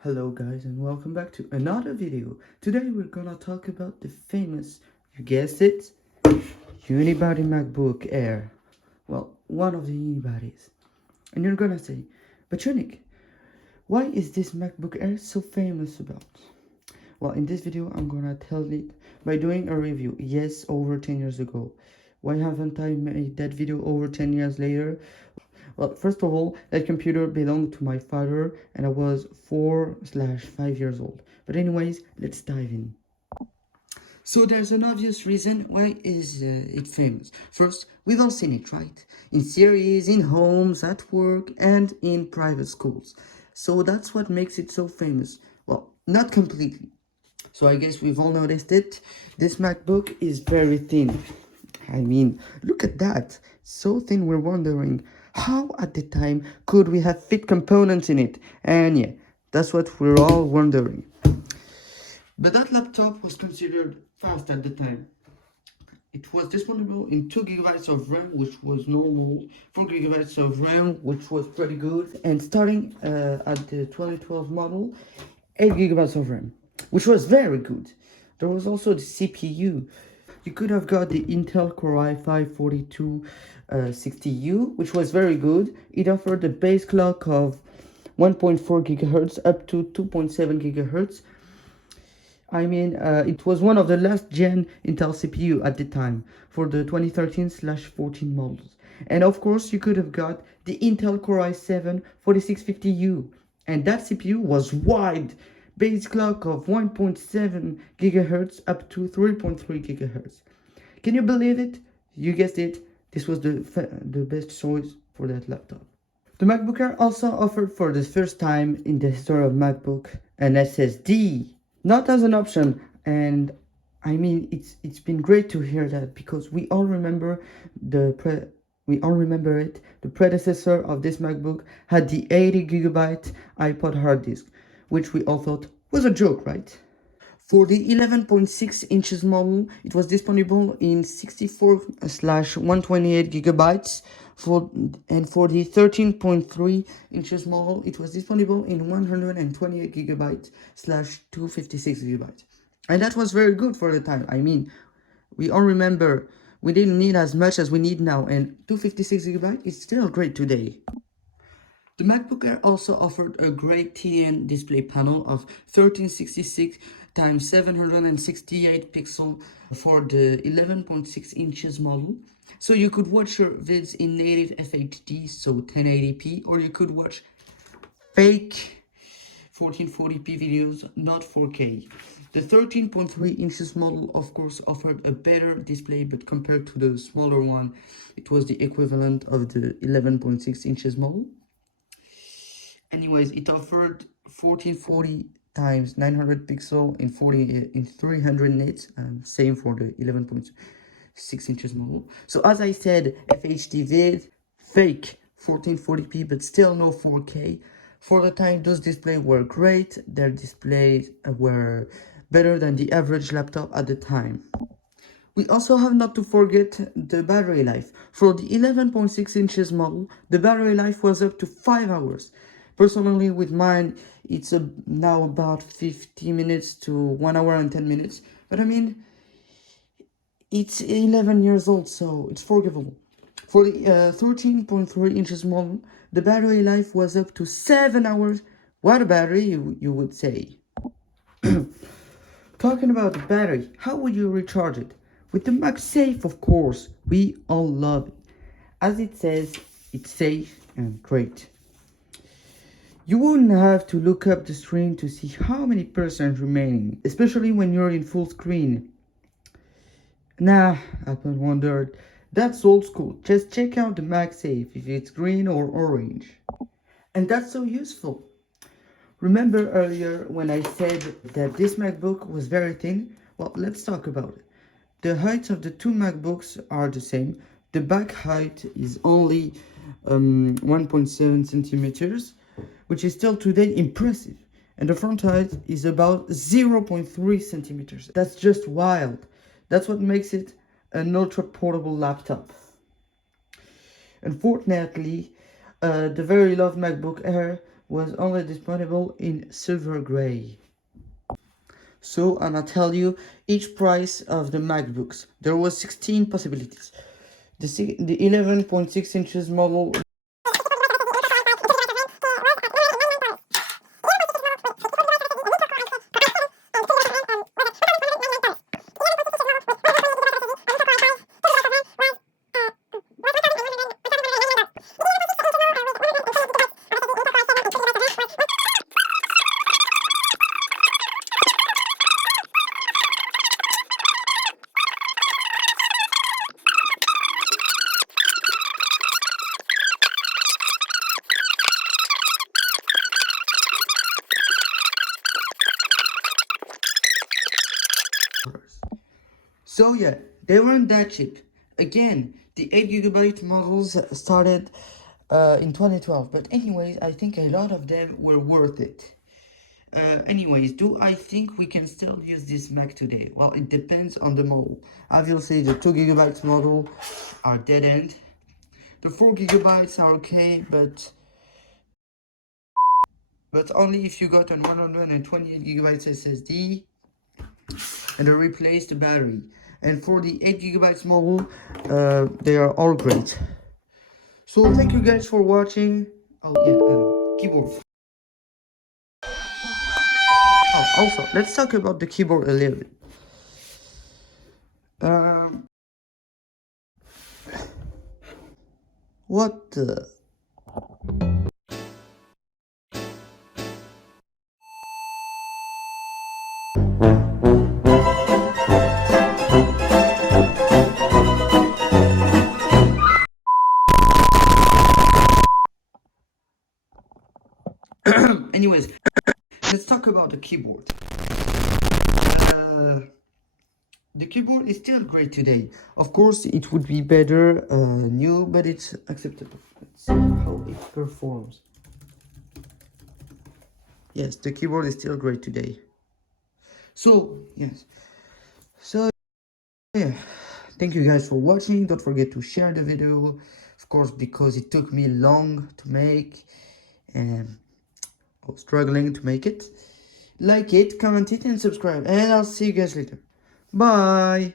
Hello guys and welcome back to another video. Today we're gonna talk about the famous, you guessed it, unibody MacBook Air. Well, one of the unibodies. And you're gonna say, but Unique, why is this MacBook Air so famous about? Well, in this video I'm gonna tell it by doing a review, yes, over 10 years ago. Why haven't I made that video over 10 years later? Well, first of all, that computer belonged to my father and I was 4/5 years old. But anyways, let's dive in. So there's an obvious reason why is it famous. First, we've all seen it, right? In series, in homes, at work, and in private schools. So that's what makes it so famous. Well, not completely. So I guess we've all noticed it. This MacBook is very thin. I mean, look at that. So thin, we're wondering how at the time could we have fit components in it? And yeah, that's what we're all wondering. But that laptop was considered fast at the time. It was disponible in 2 gigabytes of RAM, which was normal, 4 gigabytes of RAM, which was pretty good, and starting at the 2012 model, 8 gigabytes of RAM, which was very good. There was also the CPU. You could have got the Intel Core i5-4260U, which was very good. It offered a base clock of 1.4 gigahertz up to 2.7 gigahertz. I mean, it was one of the last gen Intel CPU at the time for the 2013/14 models. And of course, you could have got the Intel Core i7-4650U. And that CPU was wide, base clock of 1.7 gigahertz up to 3.3 gigahertz. Can you believe it? You guessed it, this was the best choice for that laptop. The MacBook Air also offered for the first time in the history of MacBook an SSD. Not as an option, and I mean it's been great to hear that because we all remember it. The predecessor of this MacBook had the 80 gigabyte iPod hard disk, which we all thought was a joke, right? For the 11.6 inches model, it was disponible in 64/128 gigabytes. And for the 13.3 inches model, it was disponible in 128 gigabytes slash 256 gigabytes. And that was very good for the time. I mean, we all remember we didn't need as much as we need now, and 256 gigabytes is still great today. The MacBook Air also offered a great TN display panel of 1366 x 768 pixels for the 11.6 inches model. So you could watch your vids in native FHD, so 1080p, or you could watch fake 1440p videos, not 4K. The 13.3 inches model, of course, offered a better display, but compared to the smaller one, it was the equivalent of the 11.6 inches model. Anyways, it offered 1440 times 900 pixel in 300 nits, same for the 11.6 inches model. So as I said, FHD vid, fake 1440p, but still no 4K. For the time, those displays were great. Their displays were better than the average laptop at the time. We also have not to forget the battery life. For the 11.6 inches model, the battery life was up to 5 hours. Personally, with mine, it's now about 50 minutes to 1 hour and 10 minutes. But I mean, it's 11 years old, so it's forgivable. For the 13.3 inches model, the battery life was up to 7 hours. What a battery, you would say. Talking about the battery, how would you recharge it? With the MagSafe, of course. We all love it. As it says, it's safe and great. You wouldn't have to look up the screen to see how many percent remaining, especially when you're in full screen. Nah, Apple wondered. That's old school. Just check out the MagSafe if it's green or orange. And that's so useful. Remember earlier when I said that this MacBook was very thin? Well, let's talk about it. The heights of the two MacBooks are the same. The back height is only 1.7 centimeters, which is still today impressive. And the front height is about 0.3 centimeters. That's just wild. That's what makes it an ultra portable laptop. Unfortunately, the very loved MacBook Air was only disponible in silver gray. So, and I tell you, each price of the MacBooks, there was 16 possibilities. The 11.6 inches model. So yeah, they weren't that cheap. Again, the 8 GB models started in 2012, but anyways, I think a lot of them were worth it. Anyways, do I think we can still use this Mac today? Well, it depends on the model. Obviously, the 2 GB model are dead end. The 4 GB are okay, but only if you got an 128 GB SSD and replace the battery. And for the 8 GB model, they are all great. So thank you guys for watching. Oh yeah, keyboard. Oh, also, let's talk about the keyboard a little bit. What the? Anyways, let's talk about the keyboard. The keyboard is still great today. Of course, it would be better new, but it's acceptable. Let's see how it performs. Yes, the keyboard is still great today. So, yes. So, yeah. Thank you guys for watching. Don't forget to share the video. Of course, because it took me long to make. And I was struggling to make it. Like it, comment it, and subscribe. And I'll see you guys later. Bye.